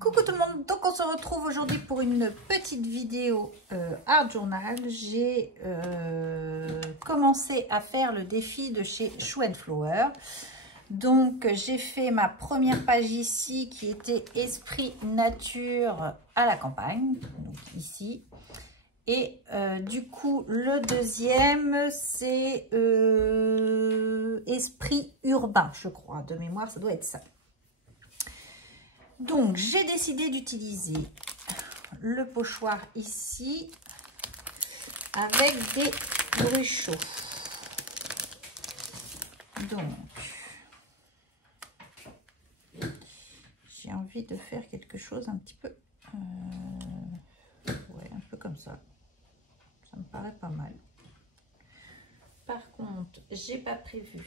Coucou tout le monde, donc on se retrouve aujourd'hui pour une petite vidéo Art Journal. J'ai commencé à faire le défi de chez Shoe & Flower. Donc j'ai fait ma première page ici qui était Esprit Nature à la campagne, donc ici. Et du coup le deuxième c'est Esprit Urbain, je crois, de mémoire ça doit être ça. Donc, j'ai décidé d'utiliser le pochoir ici avec des bruchos. Donc, j'ai envie de faire quelque chose un petit peu, ouais, un peu comme ça. Ça me paraît pas mal. Par contre, j'ai pas prévu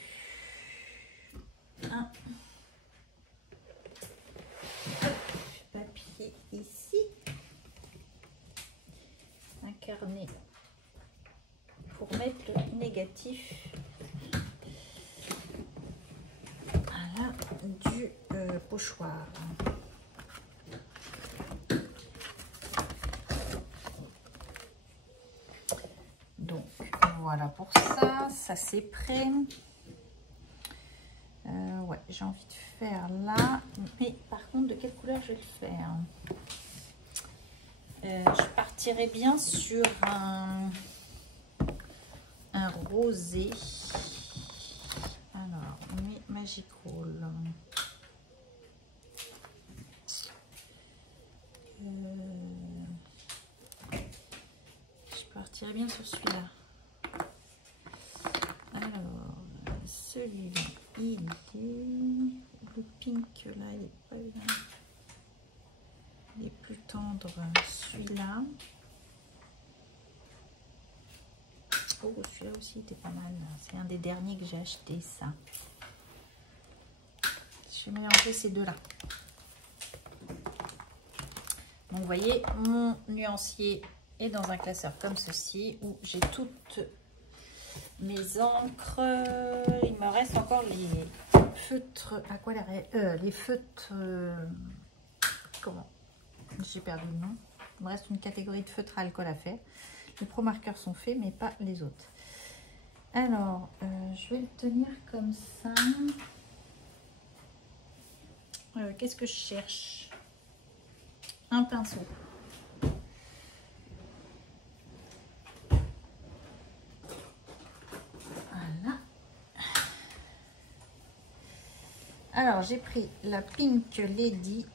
un papier ici, un carnet pour mettre le négatif, voilà, du pochoir. Donc voilà pour ça, ça c'est prêt. Ouais, j'ai envie de faire là, mais par contre de quelle couleur je vais le faire? Je partirai bien sur un rosé. Alors, on met Magical. Je partirai bien sur celui-là. Alors, celui-là, il est... Le pink, là, il est pas bien. Il est plus tendre, celui-là. Oh, celui-là aussi était pas mal. C'est un des derniers que j'ai acheté, ça. Je vais mélanger ces deux-là. Donc, vous voyez, mon nuancier est dans un classeur comme ceci, où j'ai toutes mes encres. Il me reste encore les feutres aquarelles, les feutres... comment? J'ai perdu le nom. Il me reste une catégorie de feutres à alcool à faire. Les pro marqueurs sont faits, mais pas les autres. Alors, je vais le tenir comme ça. Qu'est-ce que je cherche? Un pinceau. Voilà. Alors, j'ai pris la Pink Lady.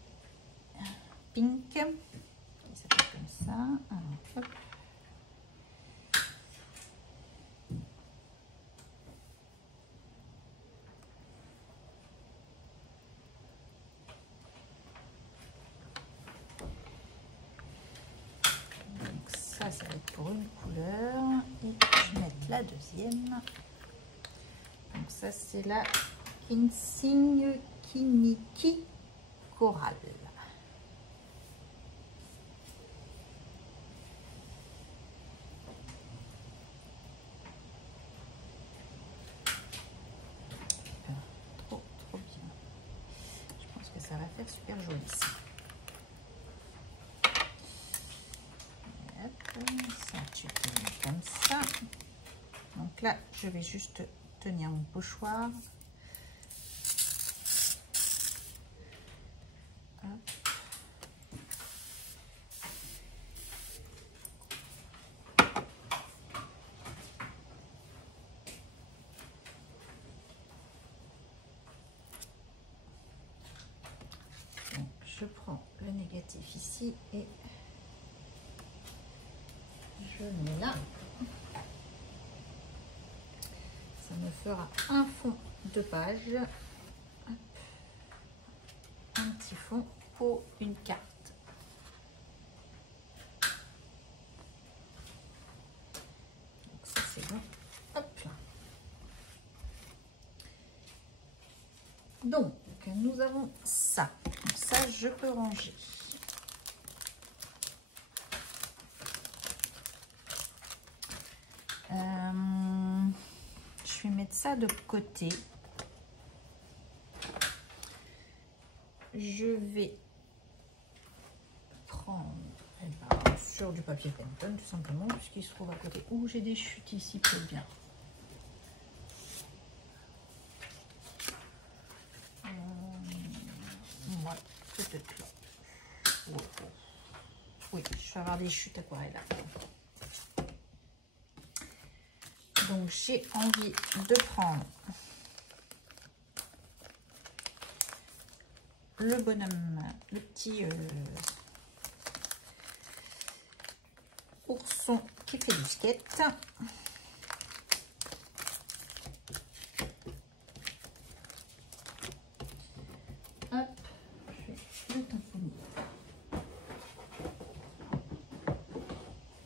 Pink. Ça fait comme ça. Alors, hop. Ça va être pour une couleur et je vais mettre la deuxième. Donc ça c'est la Insigne Kiniki Coral. Trop bien. Je pense que ça va faire super joli ça. Ça, tu tiens comme ça. Donc là, je vais juste tenir mon pochoir. Hop. Donc, je prends le négatif ici et je le mets là. Ça me fera un fond de page. Hop. Un petit fond pour une carte. Donc ça c'est bon. Hop là. Donc nous avons ça. Donc, ça je peux ranger. Je vais mettre ça de côté. Je vais prendre eh ben, sur du papier Penton tout simplement, puisqu'il se trouve à côté. Ouh, j'ai des chutes ici, peut-être bien. Ouais, peut-être là. Oh, oh. Oui, je vais avoir des chutes aquarelles là. Donc j'ai envie de prendre le bonhomme, le petit ourson qui fait du skate. Hop, je fais le tamponner.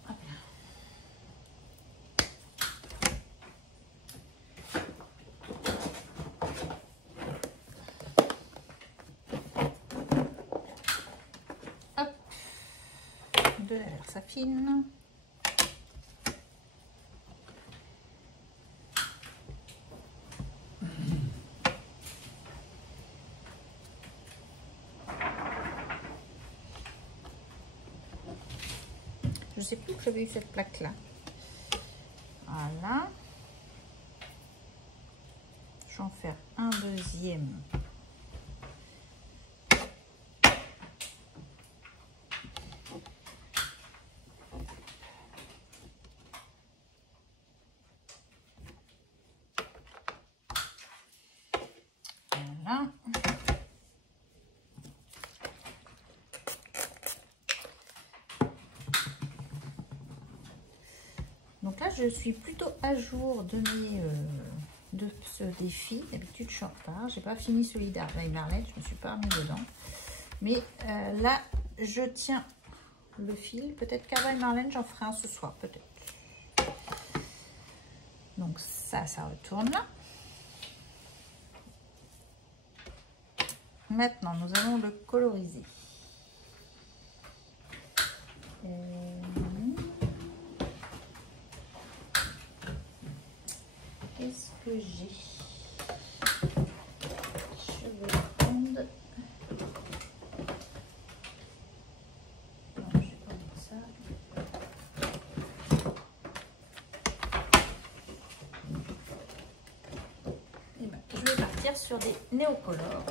Hop là. Hop, de la versafine. Je sais plus que j'avais eu cette plaque là. Voilà. Je vais en faire un deuxième. Voilà. Donc là, je suis plutôt à jour de ce défi. D'habitude, je suis en retard. J'ai pas fini celui d'Harvey Marlette. Je me suis pas remis dedans. Mais là, je tiens le fil. Peut-être qu'Harvey Marlette, j'en ferai un ce soir. Peut-être. Donc ça retourne là. Maintenant, nous allons le coloriser. Qu'est-ce que j'ai? Je vais prendre... Non, je vais prendre ça. Et ben, je vais partir sur des néocolores.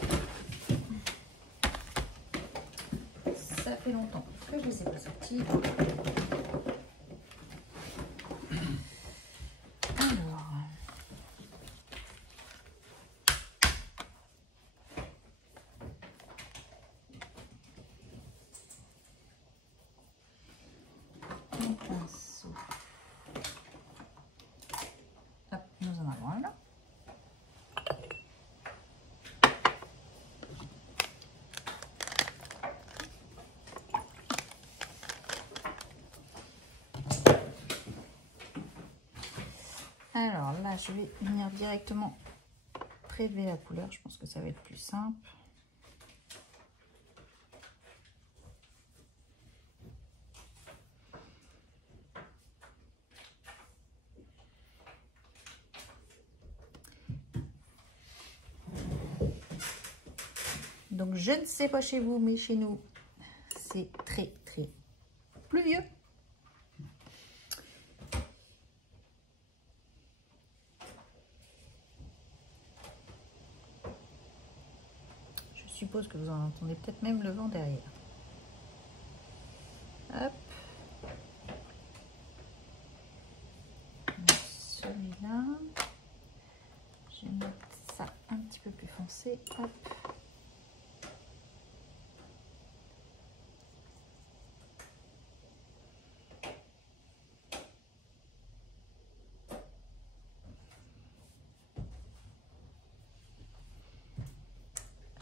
Ça fait longtemps que je ne les ai pas sortis. Alors là, je vais venir directement prélever la couleur. Je pense que ça va être plus simple. Donc, je ne sais pas chez vous, mais chez nous, c'est très, très pluvieux. Je suppose que vous en entendez peut-être même le vent derrière. Hop. Celui-là. Je vais mettre ça un petit peu plus foncé. Hop.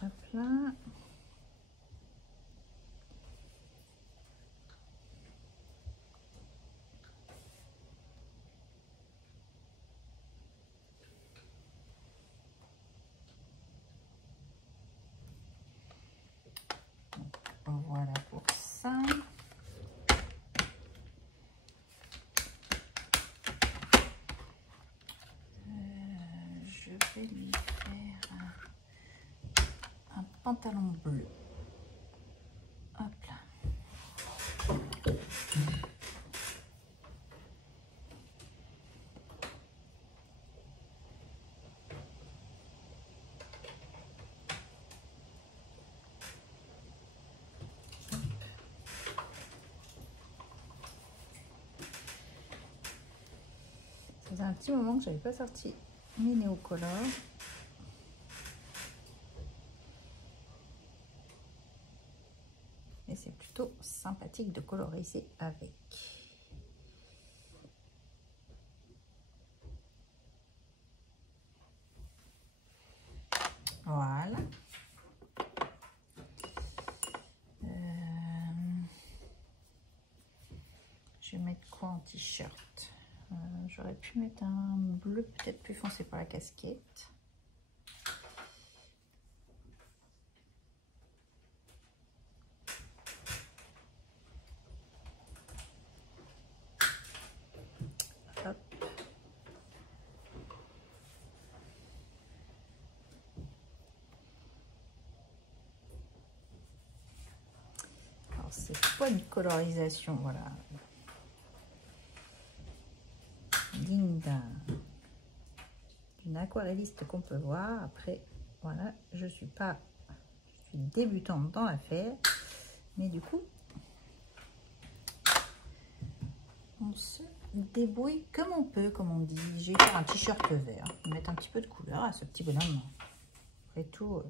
Hop là. Voilà pour ça. Je vais lui faire un pantalon bleu. Hop là. faisait un petit moment que j'avais pas sorti mes néocolores. Et c'est plutôt sympathique de coloriser avec. Voilà. Je vais mettre quoi en t-shirt? J'aurais pu mettre un bleu peut-être plus foncé pour la casquette. Hop. Alors c'est pas une colorisation, voilà, digne d'une aquarelliste qu'on peut voir. Après, voilà, je suis débutante dans l'affaire, mais du coup, on se débrouille comme on peut, comme on dit. J'ai fait un t-shirt vert, mettre un petit peu de couleur à ce petit bonhomme. Après tout,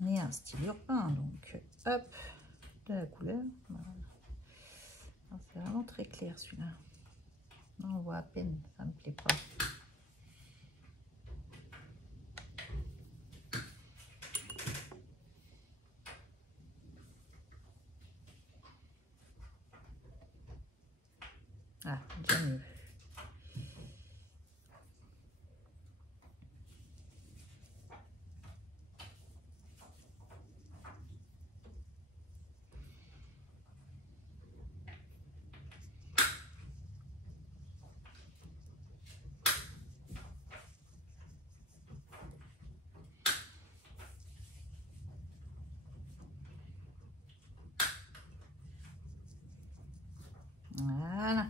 on est un style urbain, donc hop, de la couleur. Voilà. C'est vraiment très clair celui-là. On voit à peine, ça me plaît pas. Ah, déjà mieux. Voilà.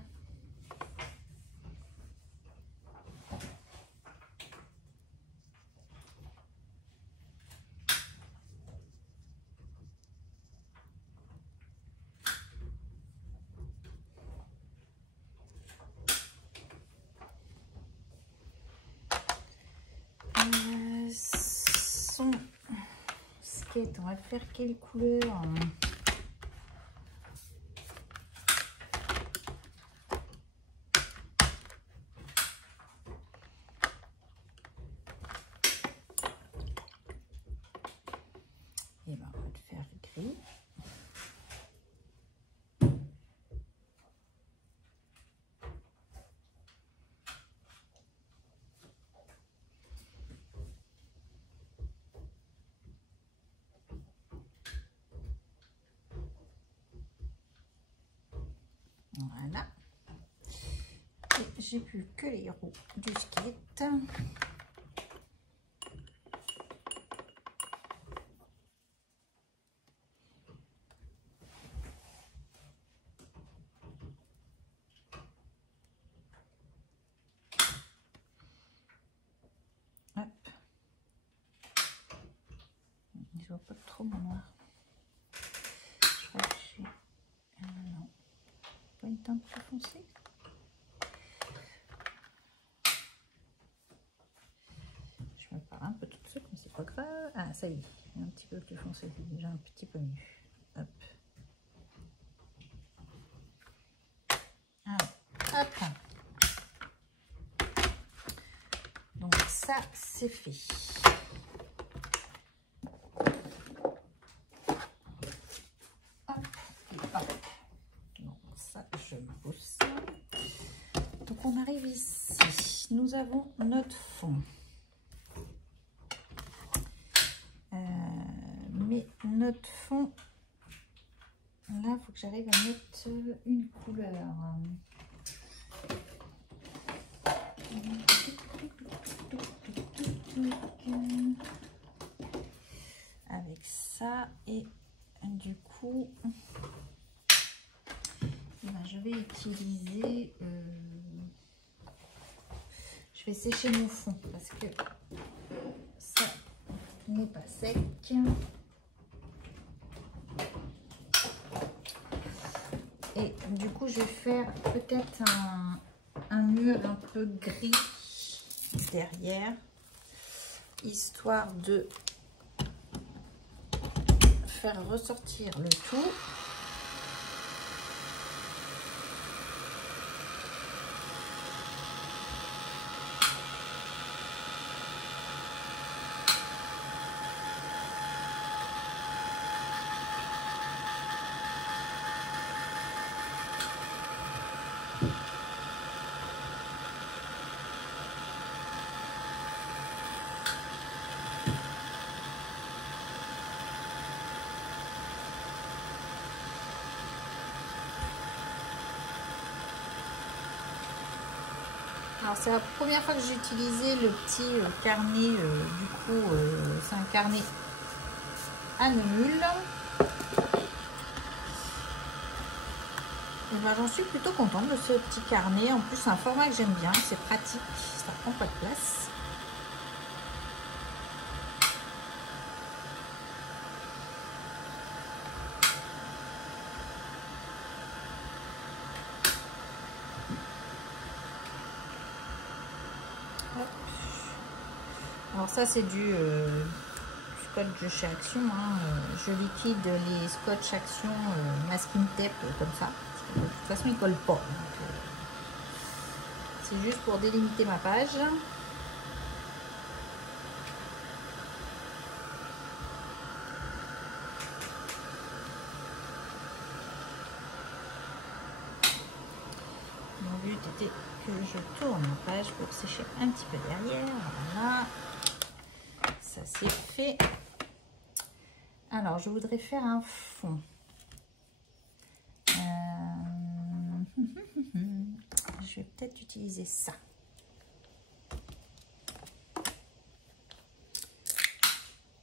Son skate, on va faire quelle couleur? Et ben, on va le faire gris. Voilà. Et j'ai plus que les roues du skate. Hop. Je vois pas trop mon noir. Je crois que je suis... non. Pas une teinte plus foncée. Je me parle un peu toute seule, mais c'est pas grave. Ah, ça y est, un petit peu plus foncé, c'est déjà un petit peu mieux. Hop. Alors, hop. Donc ça, c'est fait. Hop, et hop. Donc ça, je pousse. Donc on arrive ici. Nous avons notre fond. Mais notre fond, là, il faut que j'arrive à mettre une couleur. Avec ça, et du coup, ben, je vais utiliser... je vais sécher mon fond parce que ça n'est pas sec. Et Du coup, je vais faire peut-être un mur un peu gris derrière, histoire de faire ressortir le tout. Alors c'est la première fois que j'ai utilisé le petit carnet, du coup c'est un carnet à Neumule. Et ben, j'en suis plutôt contente de ce petit carnet. En plus c'est un format que j'aime bien, c'est pratique, ça prend pas de place. Alors ça c'est du scotch de chez Action, hein. Je liquide les scotch Action masking tape comme ça. De toute façon ils collent pas. C'est juste pour délimiter ma page. Mon but était que je tourne la page pour sécher un petit peu derrière. Voilà. Ça c'est fait. Alors je voudrais faire un fond. Je vais peut-être utiliser ça.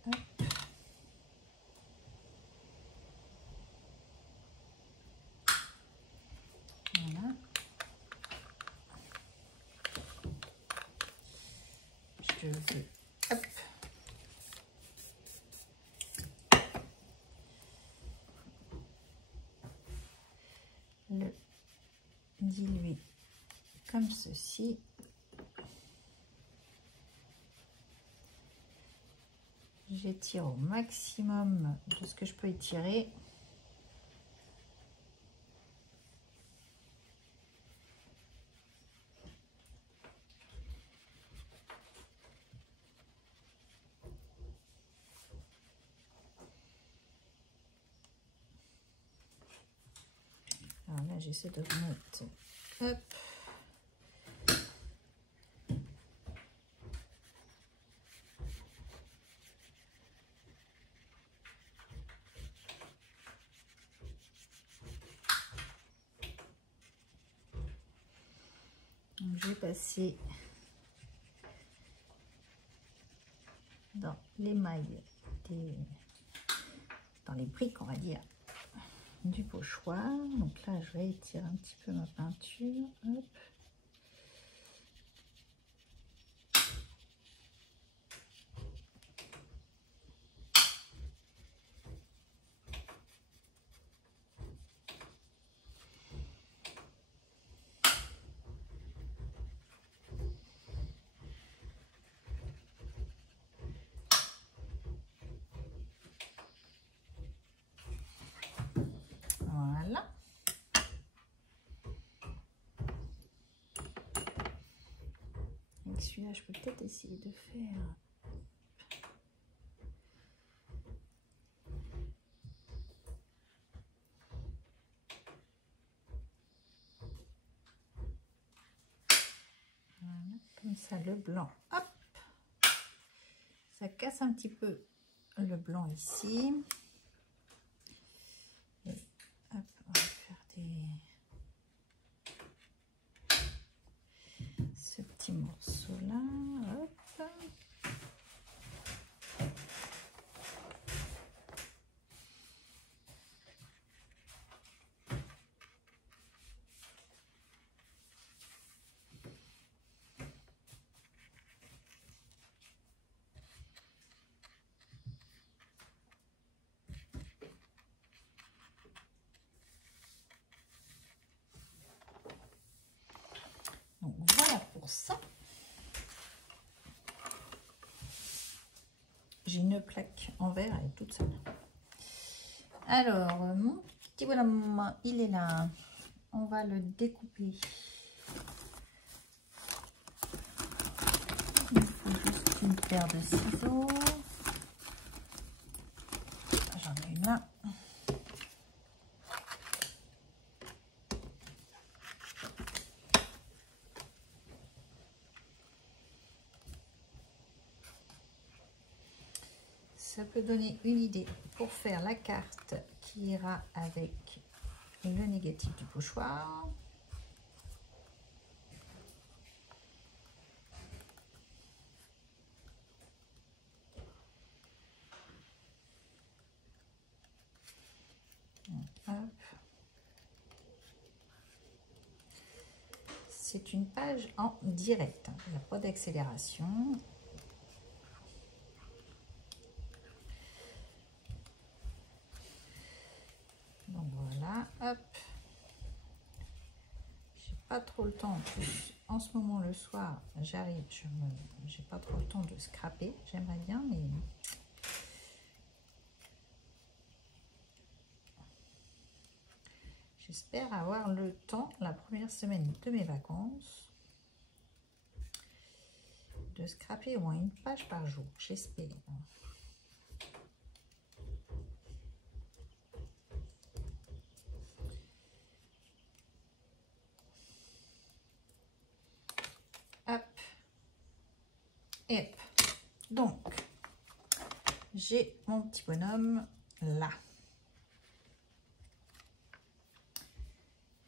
Hop. Voilà. Je veux, hop, le diluer comme ceci. J'étire au maximum de ce que je peux étirer. Alors là, j'essaie de remettre. Hop. Donc, je vais passer dans l'émail, dans les briques, on va dire, du pochoir. Donc là, je vais étirer un petit peu ma peinture. Hop. Voilà. Avec celui-là, je peux peut-être essayer de faire... Voilà, comme ça, le blanc. Hop. Ça casse un petit peu le blanc ici. Et hop, on va faire ce petit morceau là. Hop. pour ça. J'ai une plaque en verre, elle est toute seule. Alors, mon petit bonhomme, il est là. On va le découper. Il faut juste une paire de ciseaux. J'en ai une là. Ça peut donner une idée pour faire la carte qui ira avec le négatif du pochoir. C'est une page en direct, il n'y a pas d'accélération. Donc voilà, hop. J'ai pas trop le temps en plus. En ce moment, le soir, j'arrive, j'ai pas trop le temps de scraper. J'aimerais bien, mais j'espère avoir le temps la première semaine de mes vacances de scraper au moins une page par jour. J'espère. Hop. Et hop. Donc, j'ai mon petit bonhomme là.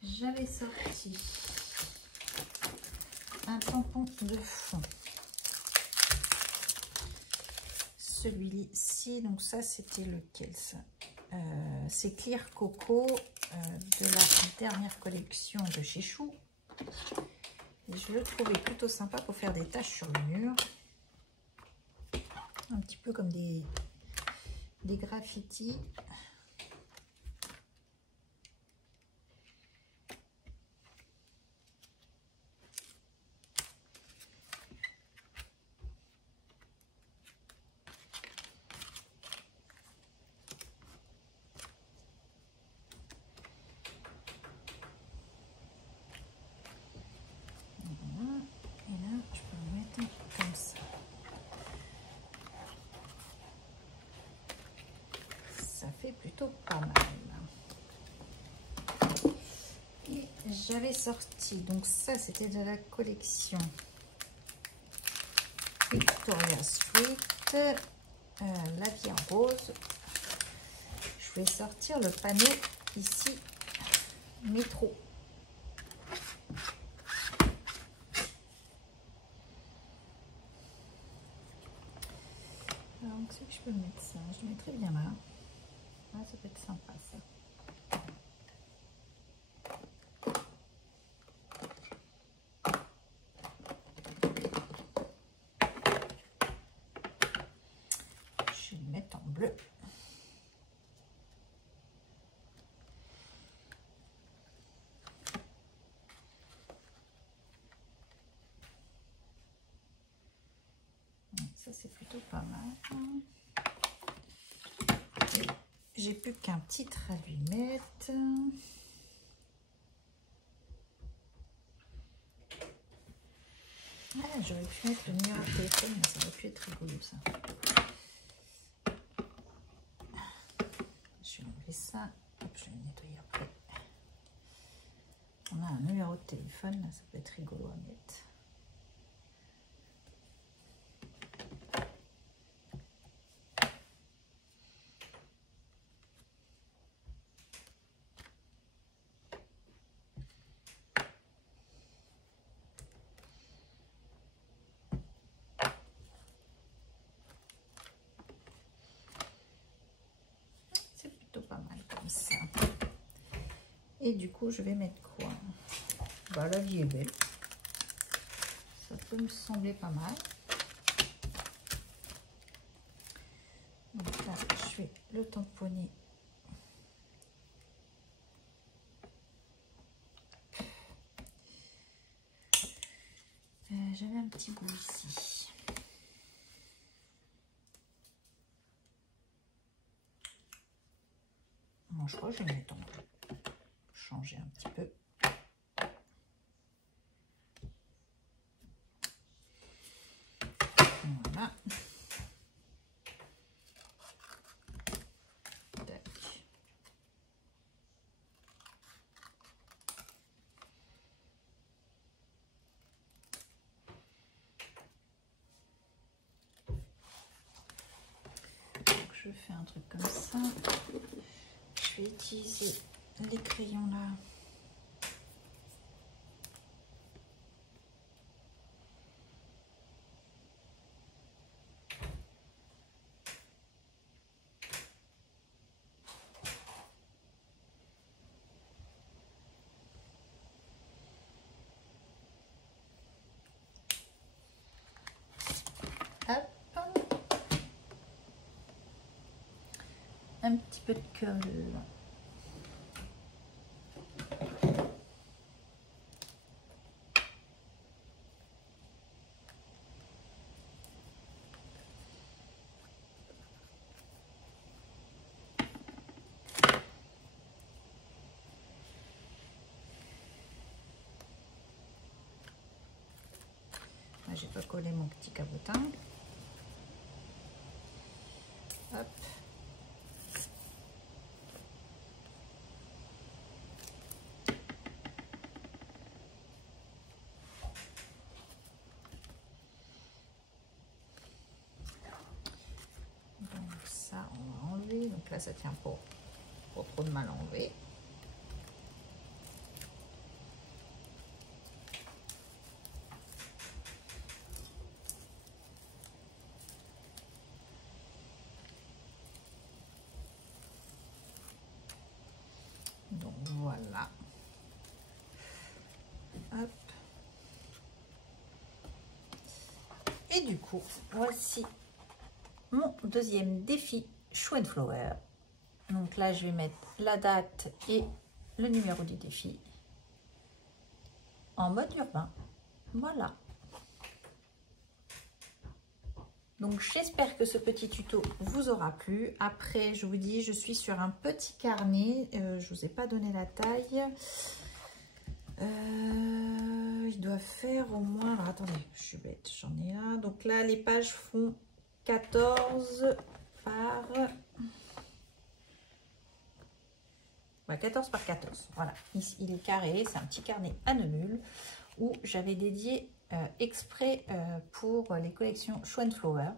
J'avais sorti un tampon de fond. Celui-ci, donc ça c'était lequel ça? C'est Clear Coco de la dernière collection de chez Chou. Et je le trouvais plutôt sympa pour faire des taches sur le mur. Un petit peu comme des graffitis. Plutôt pas mal. Et j'avais sorti, donc ça c'était de la collection Victoria Street, la vie en rose. Je vais sortir le panneau ici métro. Alors où c'est que je peux mettre ça? Je le mettrai bien là. Ah, ça peut être sympa ça. Je vais le mettre en bleu. Ça c'est plutôt pas mal. J'ai plus qu'un petit allumette. Ah, j'aurais pu mettre le numéro de téléphone, mais ça aurait pu être rigolo ça. Je vais enlever ça. Hop, je vais le nettoyer après. On a un numéro de téléphone, là, ça peut être rigolo à mettre. Pas mal comme ça. Et du coup, je vais mettre quoi? Bah, la vie est belle. Ça peut me sembler pas mal. Donc là, je vais le tamponner. j'avais un petit bout ici. Bon, je crois que je vais mettre changer un petit peu. Voilà. Tac. Donc, je fais un truc comme ça. Je vais utiliser les crayons là. Un petit peu de colle. J'ai pas collé mon petit cabotin. Hop. Donc ça, on va enlever. Donc là, ça tient pas trop de mal à enlever. Donc voilà. Hop. Et du coup, voici mon deuxième défi Show & Flower. Donc là, je vais mettre la date et le numéro du défi en mode urbain. Voilà. Donc j'espère que ce petit tuto vous aura plu. Après, je vous dis, je suis sur un petit carnet. Je ne vous ai pas donné la taille. Il doit faire au moins... Alors attendez, je suis bête, j'en ai là. Donc là, les pages font 14 par... Ouais, 14 par 14. Voilà, ici, il est carré. C'est un petit carnet à nœud nul où j'avais dédié exprès pour les collections Show & Flower.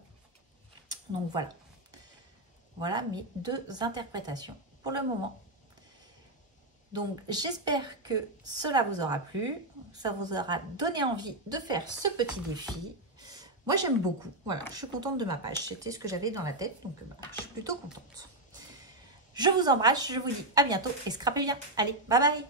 Donc voilà. Voilà mes deux interprétations pour le moment. Donc j'espère que cela vous aura plu, ça vous aura donné envie de faire ce petit défi. Moi j'aime beaucoup, voilà, je suis contente de ma page, c'était ce que j'avais dans la tête, donc bah, je suis plutôt contente. Je vous embrasse, je vous dis à bientôt et scrapez bien, allez, bye bye.